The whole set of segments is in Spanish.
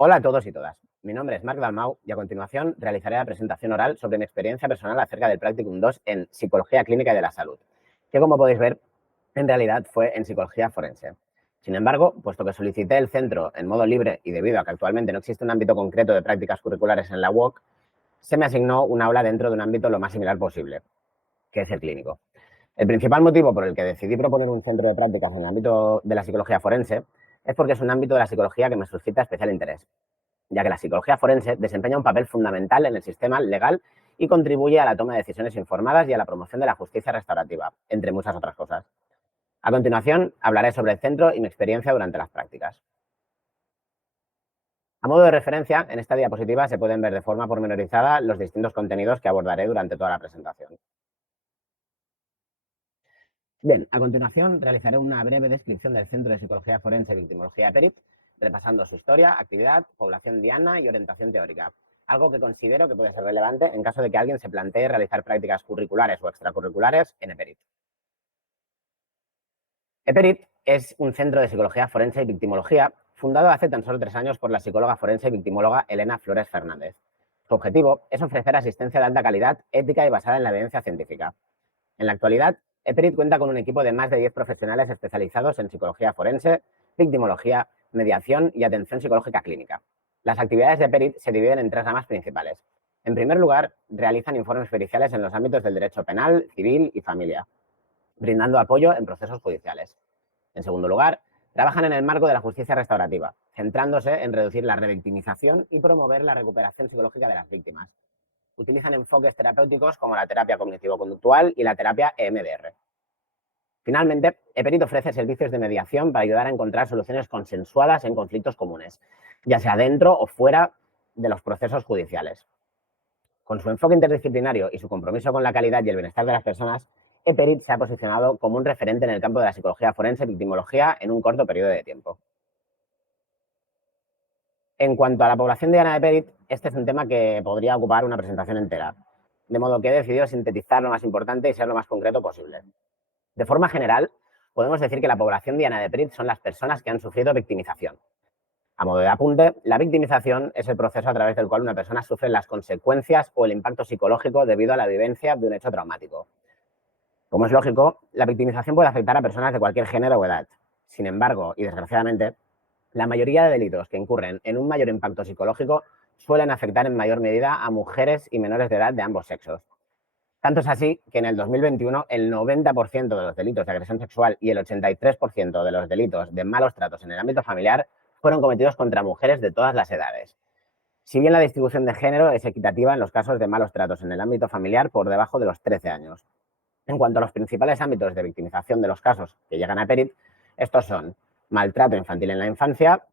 Hola a todos y todas. Mi nombre es Marc Dalmau y a continuación realizaré la presentación oral sobre mi experiencia personal acerca del Practicum 2 en Psicología Clínica y de la Salud, que como podéis ver, en realidad fue en Psicología Forense. Sin embargo, puesto que solicité el centro en modo libre y debido a que actualmente no existe un ámbito concreto de prácticas curriculares en la UOC, se me asignó un aula dentro de un ámbito lo más similar posible, que es el clínico. El principal motivo por el que decidí proponer un centro de prácticas en el ámbito de la psicología forense es porque es un ámbito de la psicología que me suscita especial interés, ya que la psicología forense desempeña un papel fundamental en el sistema legal y contribuye a la toma de decisiones informadas y a la promoción de la justicia restaurativa, entre muchas otras cosas. A continuación, hablaré sobre el centro y mi experiencia durante las prácticas. A modo de referencia, en esta diapositiva se pueden ver de forma pormenorizada los distintos contenidos que abordaré durante toda la presentación. Bien, a continuación realizaré una breve descripción del Centro de Psicología Forense y Victimología EPERIT, repasando su historia, actividad, población diana y orientación teórica, algo que considero que puede ser relevante en caso de que alguien se plantee realizar prácticas curriculares o extracurriculares en EPERIT. EPERIT es un centro de psicología forense y victimología fundado hace tan solo 3 años por la psicóloga forense y victimóloga Elena Flores Fernández. Su objetivo es ofrecer asistencia de alta calidad, ética y basada en la evidencia científica. En la actualidad, EPERIT cuenta con un equipo de más de 10 profesionales especializados en psicología forense, victimología, mediación y atención psicológica clínica. Las actividades de EPERIT se dividen en 3 ramas principales. En primer lugar, realizan informes periciales en los ámbitos del derecho penal, civil y familia, brindando apoyo en procesos judiciales. En segundo lugar, trabajan en el marco de la justicia restaurativa, centrándose en reducir la revictimización y promover la recuperación psicológica de las víctimas. Utilizan enfoques terapéuticos como la terapia cognitivo-conductual y la terapia EMDR. Finalmente, EPERIT ofrece servicios de mediación para ayudar a encontrar soluciones consensuadas en conflictos comunes, ya sea dentro o fuera de los procesos judiciales. Con su enfoque interdisciplinario y su compromiso con la calidad y el bienestar de las personas, EPERIT se ha posicionado como un referente en el campo de la psicología forense y victimología en un corto periodo de tiempo. En cuanto a la población diana de EPERIT, este es un tema que podría ocupar una presentación entera, de modo que he decidido sintetizar lo más importante y ser lo más concreto posible. De forma general, podemos decir que la población diana de EPERIT son las personas que han sufrido victimización. A modo de apunte, la victimización es el proceso a través del cual una persona sufre las consecuencias o el impacto psicológico debido a la vivencia de un hecho traumático. Como es lógico, la victimización puede afectar a personas de cualquier género o edad. Sin embargo, y desgraciadamente, la mayoría de delitos que incurren en un mayor impacto psicológico suelen afectar en mayor medida a mujeres y menores de edad de ambos sexos. Tanto es así que en el 2021 el 90% de los delitos de agresión sexual y el 83% de los delitos de malos tratos en el ámbito familiar fueron cometidos contra mujeres de todas las edades. Si bien la distribución de género es equitativa en los casos de malos tratos en el ámbito familiar por debajo de los 13 años. En cuanto a los principales ámbitos de victimización de los casos que llegan a EPERIT, estos son maltrato infantil en la infancia,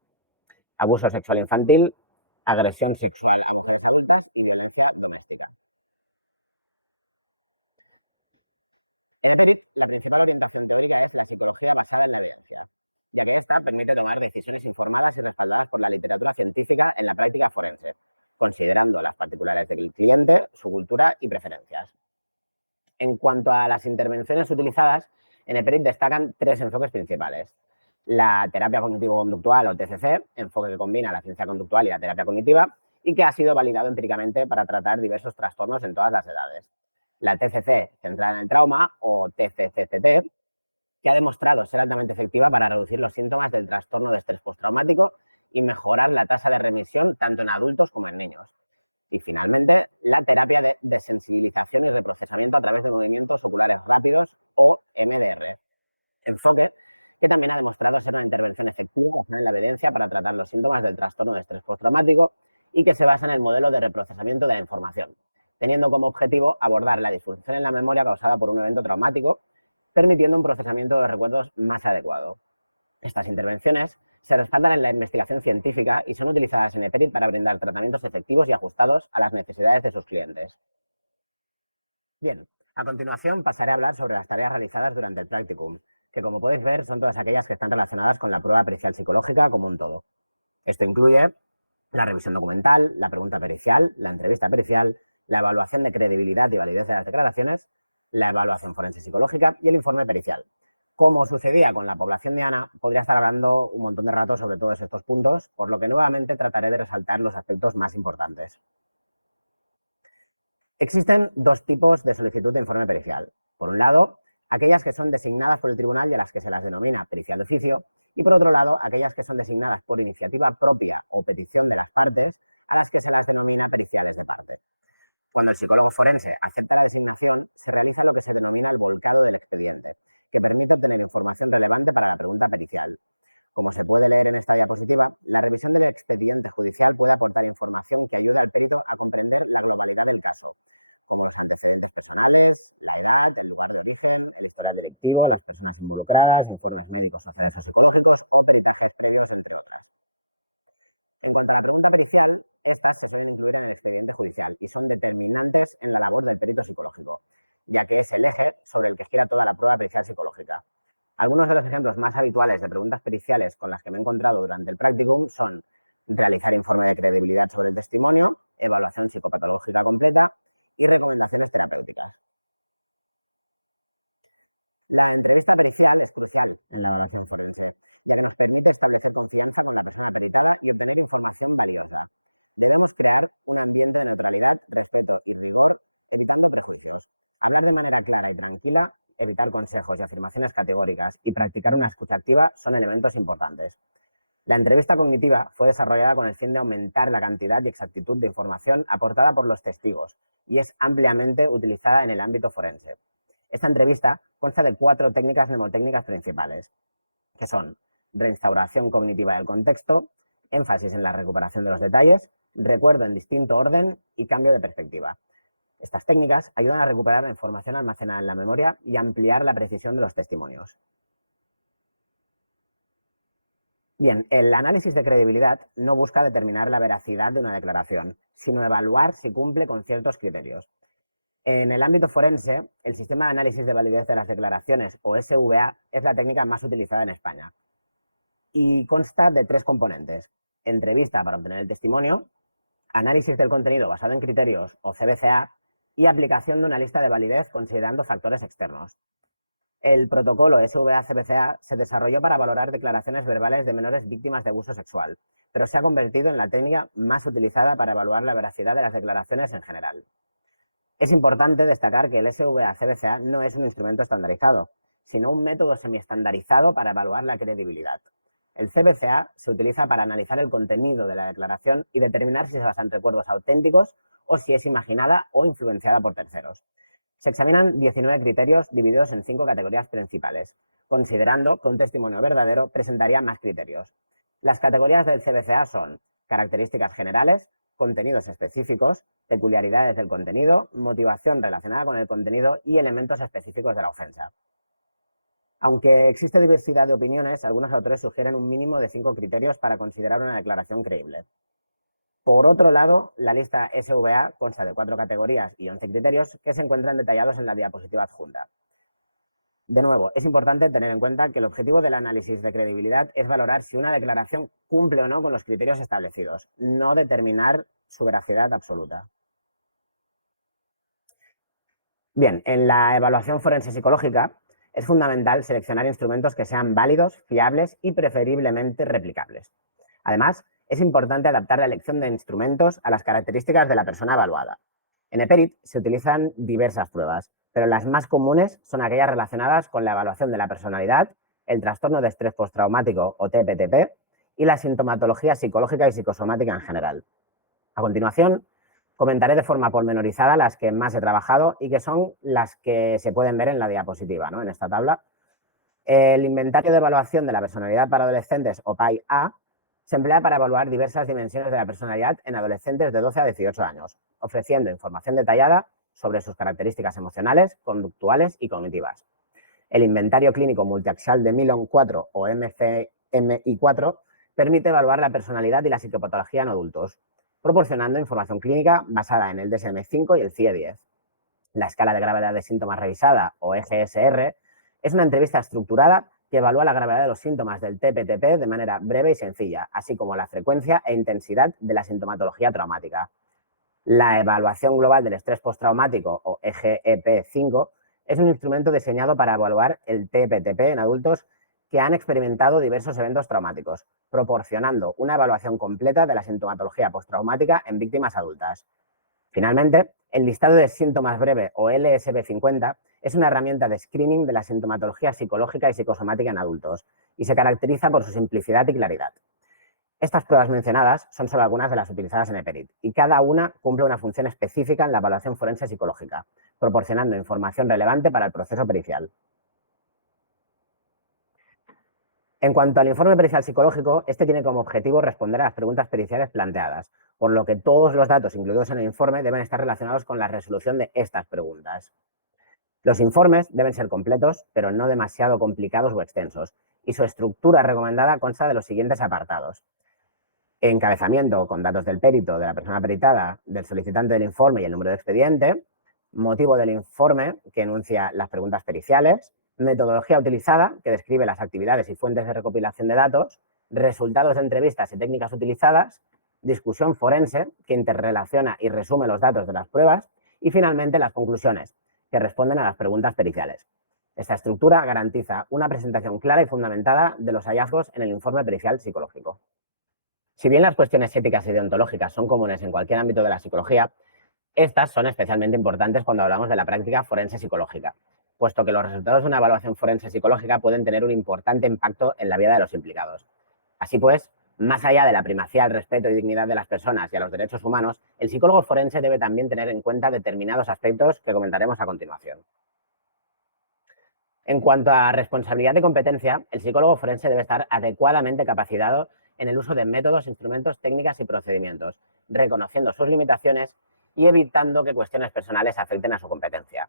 abuso sexual infantil, agresión sexual a mujeres adultas y violencia doméstica. En EPERIT, la principal orientación teórica es la psicología basada en la evidencia, ya que esta permite tomar decisiones informadas y respaldadas por la literatura científica en la práctica forense, considerando las particularidades del cliente, su cultura y preferencias. En cuanto a las intervenciones utilizadas, en EPERIT destacan 3 enfoques principales. La terapia cognitivo-conductual o TCC, enfoque que combina la ciencia conductual y la terapia cognitiva y que ha sido validado empíricamente para tratar diversos trastornos en todas las edades. La TCC, centrada en el trauma, o TCCCT, que ha demostrado ser altamente efectiva para reducir los síntomas del trastorno de estrés postraumático y mejorar la tasa de remisión tanto en adultos como en niños. Y finalmente, la terapia de desensibilización y reprocesamiento a través de movimientos oculares rápidos o MDR, enfoque que también ha demostrado ser una intervención efectiva basada en la evidencia para tratar los síntomas del trastorno de estrés postraumático y que se basa en el modelo de reprocesamiento de la información, teniendo como objetivo abordar la disfunción en la memoria causada por un evento traumático, permitiendo un procesamiento de los recuerdos más adecuado. Estas intervenciones se respaldan en la investigación científica y son utilizadas en EPERIT para brindar tratamientos efectivos y ajustados a las necesidades de sus clientes. Bien, a continuación pasaré a hablar sobre las tareas realizadas durante el practicum, que como podéis ver son todas aquellas que están relacionadas con la prueba pericial psicológica como un todo. Esto incluye la revisión documental, la pregunta pericial, la entrevista pericial, la evaluación de credibilidad y validez de las declaraciones, la evaluación forense psicológica y el informe pericial. Como sucedía con la población diana, podría estar hablando un montón de rato sobre todos estos puntos, por lo que nuevamente trataré de resaltar los aspectos más importantes. Existen dos tipos de solicitud de informe pericial. Por un lado, aquellas que son designadas por el tribunal y a las que se las denomina pericial de oficio, y por otro lado, aquellas que son designadas por iniciativa propia o petición de las partes, a las que se las denomina periciales de parte. Cuando el psicólogo forense acepta la designación, se realiza lo que se denomina el volcado del expediente, que permite obtener información relevante para la pregunta pericial. Como se puede leer en esta diapositiva, la revisión del expediente judicial puede aportar información que ayude al perito a comprender la globalidad del caso, como los antecedentes personales, la edad, el lugar de origen, el historial delictivo, las personas involucradas, informes médicos, sociales o psicológicos o peritajes previos, entre otras. En cuanto a la pregunta pericial, estas se suelen incluir en el expediente judicial y son determinantes en la labor del perito psicológico, ya que es el eje sobre el que gira toda la prueba pericial psicológica. Algunos de los ejemplos más habituales de preguntas periciales con las que me he encontrado durante el practicum son realizar informe de credibilidad sobre el testimonio, evaluación psicopatológica completa y recomendaciones terapéuticas. La entrevista pericial es crucial en la evaluación forense, ya que nos permite establecer confianza con la persona peritada y obtener información valiosa. Debemos crear un ambiente de neutralidad, respeto y rigor, evitando prejuicios. Hablar de manera clara y tranquila, evitar consejos y afirmaciones categóricas y practicar una escucha activa son elementos importantes. La entrevista cognitiva fue desarrollada con el fin de aumentar la cantidad y exactitud de información aportada por los testigos y es ampliamente utilizada en el ámbito forense. Esta entrevista consta de 4 técnicas mnemotécnicas principales, que son reinstauración cognitiva del contexto, énfasis en la recuperación de los detalles, recuerdo en distinto orden y cambio de perspectiva. Estas técnicas ayudan a recuperar la información almacenada en la memoria y ampliar la precisión de los testimonios. Bien, el análisis de credibilidad no busca determinar la veracidad de una declaración, sino evaluar si cumple con ciertos criterios. En el ámbito forense, el sistema de análisis de validez de las declaraciones, o SVA, es la técnica más utilizada en España y consta de 3 componentes: entrevista para obtener el testimonio, análisis del contenido basado en criterios, o CBCA, y aplicación de una lista de validez considerando factores externos. El protocolo SVA-CBCA se desarrolló para valorar declaraciones verbales de menores víctimas de abuso sexual, pero se ha convertido en la técnica más utilizada para evaluar la veracidad de las declaraciones en general. Es importante destacar que el SVA-CBCA no es un instrumento estandarizado, sino un método semiestandarizado para evaluar la credibilidad. El CBCA se utiliza para analizar el contenido de la declaración y determinar si se basa en recuerdos auténticos o si es imaginada o influenciada por terceros. Se examinan 19 criterios divididos en 5 categorías principales, considerando que un testimonio verdadero presentaría más criterios. Las categorías del CBCA son características generales, contenidos específicos, peculiaridades del contenido, motivación relacionada con el contenido y elementos específicos de la ofensa. Aunque existe diversidad de opiniones, algunos autores sugieren un mínimo de 5 criterios para considerar una declaración creíble. Por otro lado, la lista SVA consta de 4 categorías y 11 criterios que se encuentran detallados en la diapositiva adjunta. De nuevo, es importante tener en cuenta que el objetivo del análisis de credibilidad es valorar si una declaración cumple o no con los criterios establecidos, no determinar su veracidad absoluta. Bien, en la evaluación forense psicológica es fundamental seleccionar instrumentos que sean válidos, fiables y preferiblemente replicables. Además, es importante adaptar la elección de instrumentos a las características de la persona evaluada. En EPERIT se utilizan diversas pruebas, pero las más comunes son aquellas relacionadas con la evaluación de la personalidad, el trastorno de estrés postraumático o TPTP y la sintomatología psicológica y psicosomática en general. A continuación, comentaré de forma pormenorizada las que más he trabajado y que son las que se pueden ver en la diapositiva, ¿no? En esta tabla. El inventario de evaluación de la personalidad para adolescentes, o PAI-A, se emplea para evaluar diversas dimensiones de la personalidad en adolescentes de 12 a 18 años, ofreciendo información detallada sobre sus características emocionales, conductuales y cognitivas. El inventario clínico multiaxial de Millon 4 o MCMI4 permite evaluar la personalidad y la psicopatología en adultos, proporcionando información clínica basada en el DSM-5 y el CIE-10. La escala de gravedad de síntomas revisada, o EGSR, es una entrevista estructurada que evalúa la gravedad de los síntomas del TPTP de manera breve y sencilla, así como la frecuencia e intensidad de la sintomatología traumática. La evaluación global del estrés postraumático, o EGEP5, Es un instrumento diseñado para evaluar el TPTP en adultos que han experimentado diversos eventos traumáticos, proporcionando una evaluación completa de la sintomatología postraumática en víctimas adultas. Finalmente, el listado de síntomas breve o LSB50 es una herramienta de screening de la sintomatología psicológica y psicosomática en adultos y se caracteriza por su simplicidad y claridad. Estas pruebas mencionadas son solo algunas de las utilizadas en EPERIT y cada una cumple una función específica en la evaluación forense psicológica, proporcionando información relevante para el proceso pericial. En cuanto al informe pericial psicológico, este tiene como objetivo responder a las preguntas periciales planteadas, por lo que todos los datos incluidos en el informe deben estar relacionados con la resolución de estas preguntas. Los informes deben ser completos, pero no demasiado complicados o extensos, y su estructura recomendada consta de los siguientes apartados: encabezamiento con datos del perito, de la persona peritada, del solicitante del informe y el número de expediente, motivo del informe que enuncia las preguntas periciales, metodología utilizada que describe las actividades y fuentes de recopilación de datos, resultados de entrevistas y técnicas utilizadas, discusión forense que interrelaciona y resume los datos de las pruebas y finalmente las conclusiones que responden a las preguntas periciales. Esta estructura garantiza una presentación clara y fundamentada de los hallazgos en el informe pericial psicológico. Si bien las cuestiones éticas y deontológicas son comunes en cualquier ámbito de la psicología, estas son especialmente importantes cuando hablamos de la práctica forense psicológica, puesto que los resultados de una evaluación forense psicológica pueden tener un importante impacto en la vida de los implicados. Así pues, más allá de la primacía al respeto y dignidad de las personas y a los derechos humanos, el psicólogo forense debe también tener en cuenta determinados aspectos que comentaremos a continuación. En cuanto a responsabilidad y competencia, el psicólogo forense debe estar adecuadamente capacitado en el uso de métodos, instrumentos, técnicas y procedimientos, reconociendo sus limitaciones y evitando que cuestiones personales afecten a su competencia.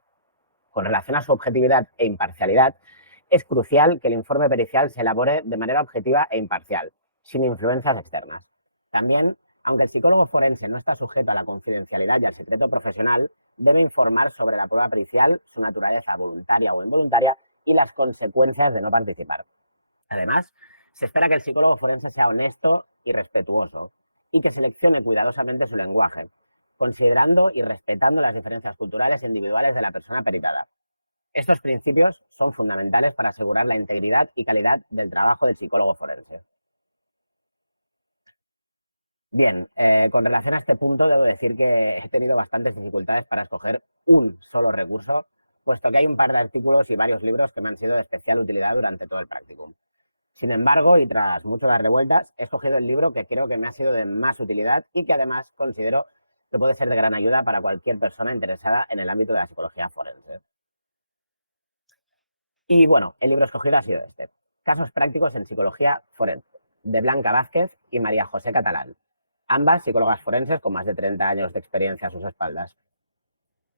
Con relación a su objetividad e imparcialidad, es crucial que el informe pericial se elabore de manera objetiva e imparcial, sin influencias externas. También, aunque el psicólogo forense no está sujeto a la confidencialidad y al secreto profesional, debe informar sobre la prueba pericial, su naturaleza voluntaria o involuntaria y las consecuencias de no participar. Además, se espera que el psicólogo forense sea honesto y respetuoso y que seleccione cuidadosamente su lenguaje, considerando y respetando las diferencias culturales e individuales de la persona peritada. Estos principios son fundamentales para asegurar la integridad y calidad del trabajo del psicólogo forense. Bien, con relación a este punto debo decir que he tenido bastantes dificultades para escoger un solo recurso, puesto que hay un par de artículos y varios libros que me han sido de especial utilidad durante todo el practicum. Sin embargo, y tras mucho dar revueltas, he escogido el libro que creo que me ha sido de más utilidad y que además considero que puede ser de gran ayuda para cualquier persona interesada en el ámbito de la psicología forense. Y bueno, el libro escogido ha sido este: Casos prácticos en psicología forense, de Blanca Vázquez y María José Catalán, ambas psicólogas forenses con más de 30 años de experiencia a sus espaldas.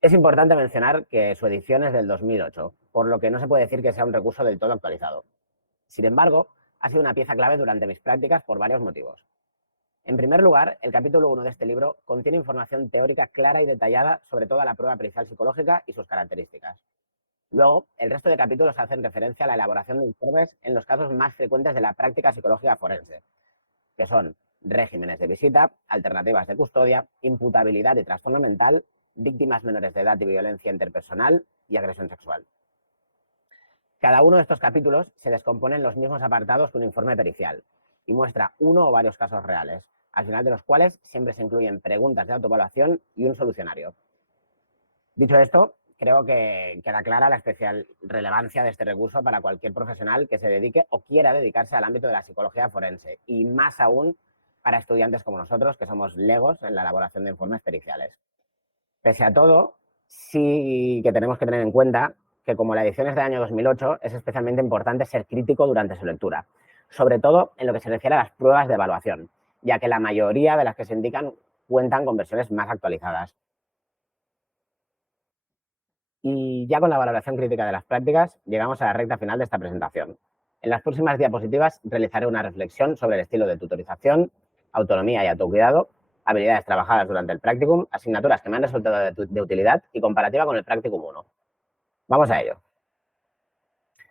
Es importante mencionar que su edición es del 2008, por lo que no se puede decir que sea un recurso del todo actualizado. Sin embargo, ha sido una pieza clave durante mis prácticas por varios motivos. En primer lugar, el capítulo 1 de este libro contiene información teórica clara y detallada sobre toda la prueba pericial psicológica y sus características. Luego, el resto de capítulos hacen referencia a la elaboración de informes en los casos más frecuentes de la práctica psicológica forense, que son regímenes de visita, alternativas de custodia, imputabilidad y trastorno mental, víctimas menores de edad y violencia interpersonal y agresión sexual. Cada uno de estos capítulos se descompone en los mismos apartados que un informe pericial y muestra uno o varios casos reales, al final de los cuales siempre se incluyen preguntas de autoevaluación y un solucionario. Dicho esto, creo que queda clara la especial relevancia de este recurso para cualquier profesional que se dedique o quiera dedicarse al ámbito de la psicología forense y más aún para estudiantes como nosotros, que somos legos en la elaboración de informes periciales. Pese a todo, sí que tenemos que tener en cuenta que como la edición es del año 2008, es especialmente importante ser crítico durante su lectura, sobre todo en lo que se refiere a las pruebas de evaluación, ya que la mayoría de las que se indican cuentan con versiones más actualizadas. Y ya con la valoración crítica de las prácticas, llegamos a la recta final de esta presentación. En las próximas diapositivas realizaré una reflexión sobre el estilo de tutorización, autonomía y autocuidado, habilidades trabajadas durante el practicum, asignaturas que me han resultado de utilidad y comparativa con el practicum 1. Vamos a ello.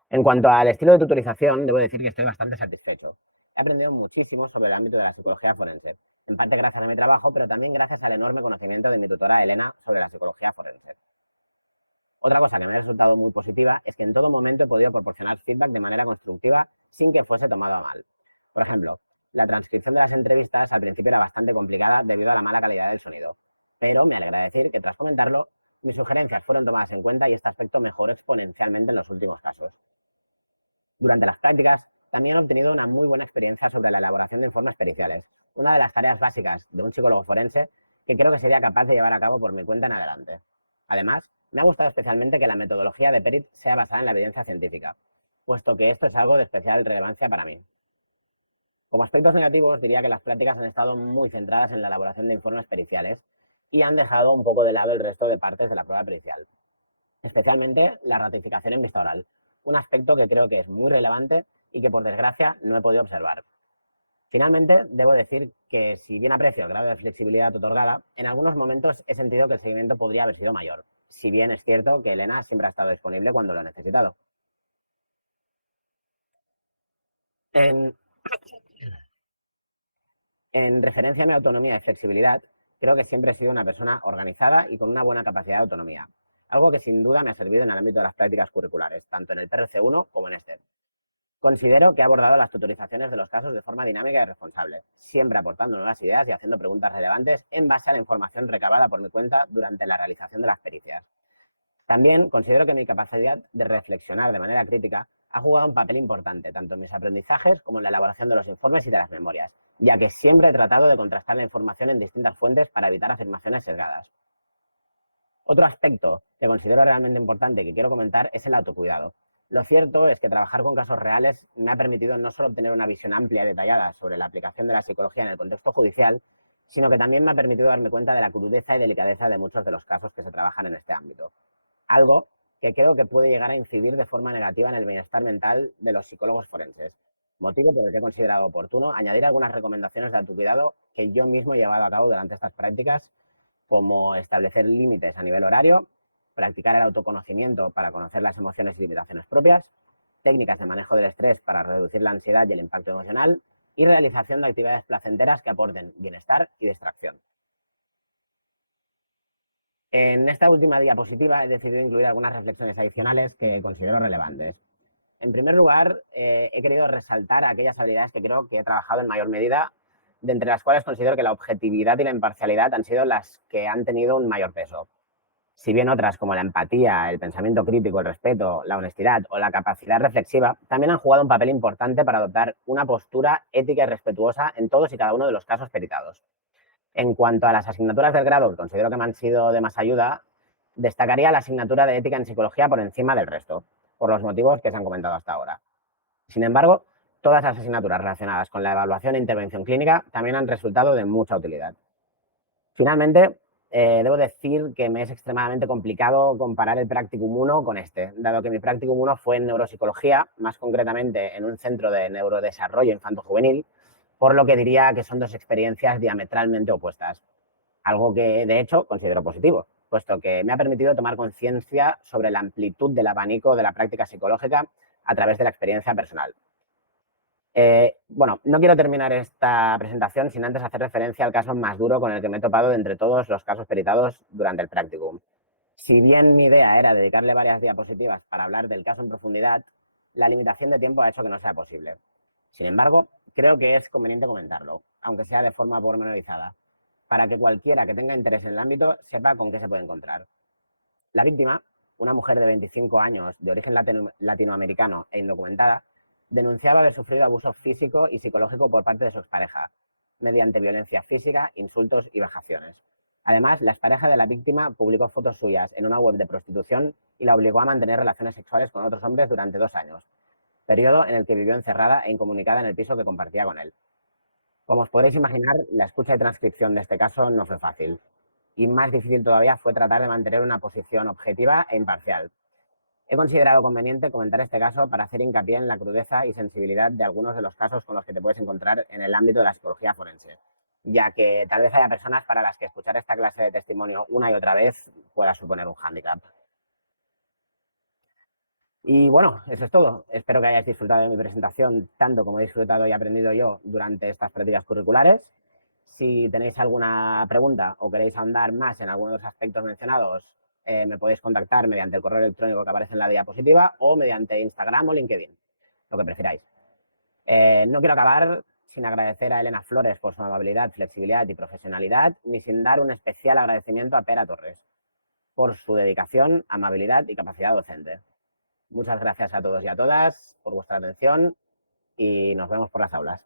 En cuanto al estilo de tutorización, debo decir que estoy bastante satisfecho. He aprendido muchísimo sobre el ámbito de la psicología forense, en parte gracias a mi trabajo, pero también gracias al enorme conocimiento de mi tutora Elena sobre la psicología forense. Otra cosa que me ha resultado muy positiva es que en todo momento he podido proporcionar feedback de manera constructiva sin que fuese tomado a mal. Por ejemplo, la transcripción de las entrevistas al principio era bastante complicada debido a la mala calidad del sonido, pero me alegra decir que tras comentarlo, mis sugerencias fueron tomadas en cuenta y este aspecto mejoró exponencialmente en los últimos casos. Durante las prácticas, también he obtenido una muy buena experiencia sobre la elaboración de informes periciales, una de las tareas básicas de un psicólogo forense que creo que sería capaz de llevar a cabo por mi cuenta en adelante. Además, me ha gustado especialmente que la metodología de PERIT sea basada en la evidencia científica, puesto que esto es algo de especial relevancia para mí. Como aspectos negativos, diría que las prácticas han estado muy centradas en la elaboración de informes periciales y han dejado un poco de lado el resto de partes de la prueba pericial, especialmente la ratificación en vista oral, un aspecto que creo que es muy relevante y que por desgracia no he podido observar. Finalmente, debo decir que si bien aprecio el grado de flexibilidad otorgada, en algunos momentos he sentido que el seguimiento podría haber sido mayor, si bien es cierto que Elena siempre ha estado disponible cuando lo he necesitado. En, en referencia a mi autonomía y flexibilidad, creo que siempre he sido una persona organizada y con una buena capacidad de autonomía, algo que sin duda me ha servido en el ámbito de las prácticas curriculares, tanto en el PRC1 como en este. Considero que he abordado las tutorizaciones de los casos de forma dinámica y responsable, siempre aportando nuevas ideas y haciendo preguntas relevantes en base a la información recabada por mi cuenta durante la realización de las pericias. También considero que mi capacidad de reflexionar de manera crítica ha jugado un papel importante, tanto en mis aprendizajes como en la elaboración de los informes y de las memorias, ya que siempre he tratado de contrastar la información en distintas fuentes para evitar afirmaciones sesgadas. Otro aspecto que considero realmente importante y que quiero comentar es el autocuidado. Lo cierto es que trabajar con casos reales me ha permitido no solo obtener una visión amplia y detallada sobre la aplicación de la psicología en el contexto judicial, sino que también me ha permitido darme cuenta de la crudeza y delicadeza de muchos de los casos que se trabajan en este ámbito. Algo que creo que puede llegar a incidir de forma negativa en el bienestar mental de los psicólogos forenses. Motivo por el que he considerado oportuno añadir algunas recomendaciones de autocuidado que yo mismo he llevado a cabo durante estas prácticas, como establecer límites a nivel horario, practicar el autoconocimiento para conocer las emociones y limitaciones propias, técnicas de manejo del estrés para reducir la ansiedad y el impacto emocional y realización de actividades placenteras que aporten bienestar y distracción. En esta última diapositiva he decidido incluir algunas reflexiones adicionales que considero relevantes. En primer lugar, he querido resaltar aquellas habilidades que creo que he trabajado en mayor medida, de entre las cuales considero que la objetividad y la imparcialidad han sido las que han tenido un mayor peso. Si bien otras como la empatía, el pensamiento crítico, el respeto, la honestidad o la capacidad reflexiva también han jugado un papel importante para adoptar una postura ética y respetuosa en todos y cada uno de los casos peritados. En cuanto a las asignaturas del grado, que considero que me han sido de más ayuda, destacaría la asignatura de ética en psicología por encima del resto, por los motivos que se han comentado hasta ahora. Sin embargo, todas las asignaturas relacionadas con la evaluación e intervención clínica también han resultado de mucha utilidad. Finalmente, debo decir que me es extremadamente complicado comparar el Practicum 1 con este, dado que mi Practicum 1 fue en neuropsicología, más concretamente en un centro de neurodesarrollo infanto-juvenil, por lo que diría que son dos experiencias diametralmente opuestas, algo que de hecho considero positivo, puesto que me ha permitido tomar conciencia sobre la amplitud del abanico de la práctica psicológica a través de la experiencia personal. Bueno, no quiero terminar esta presentación sin antes hacer referencia al caso más duro con el que me he topado de entre todos los casos peritados durante el practicum. Si bien mi idea era dedicarle varias diapositivas para hablar del caso en profundidad, la limitación de tiempo ha hecho que no sea posible. Sin embargo, creo que es conveniente comentarlo, aunque sea de forma pormenorizada, para que cualquiera que tenga interés en el ámbito sepa con qué se puede encontrar. La víctima, una mujer de 25 años de origen latinoamericano e indocumentada, denunciaba haber sufrido abuso físico y psicológico por parte de su expareja, mediante violencia física, insultos y vejaciones. Además, la expareja de la víctima publicó fotos suyas en una web de prostitución y la obligó a mantener relaciones sexuales con otros hombres durante 2 años, periodo en el que vivió encerrada e incomunicada en el piso que compartía con él. Como os podréis imaginar, la escucha y transcripción de este caso no fue fácil. Y más difícil todavía fue tratar de mantener una posición objetiva e imparcial. He considerado conveniente comentar este caso para hacer hincapié en la crudeza y sensibilidad de algunos de los casos con los que te puedes encontrar en el ámbito de la psicología forense, ya que tal vez haya personas para las que escuchar esta clase de testimonio una y otra vez pueda suponer un hándicap. Y bueno, eso es todo. Espero que hayáis disfrutado de mi presentación tanto como he disfrutado y aprendido yo durante estas prácticas curriculares. Si tenéis alguna pregunta o queréis ahondar más en algunos de los aspectos mencionados, me podéis contactar mediante el correo electrónico que aparece en la diapositiva o mediante Instagram o LinkedIn, lo que prefiráis. No quiero acabar sin agradecer a Elena Flores por su amabilidad, flexibilidad y profesionalidad, ni sin dar un especial agradecimiento a Pera Torres por su dedicación, amabilidad y capacidad docente. Muchas gracias a todos y a todas por vuestra atención y nos vemos por las aulas.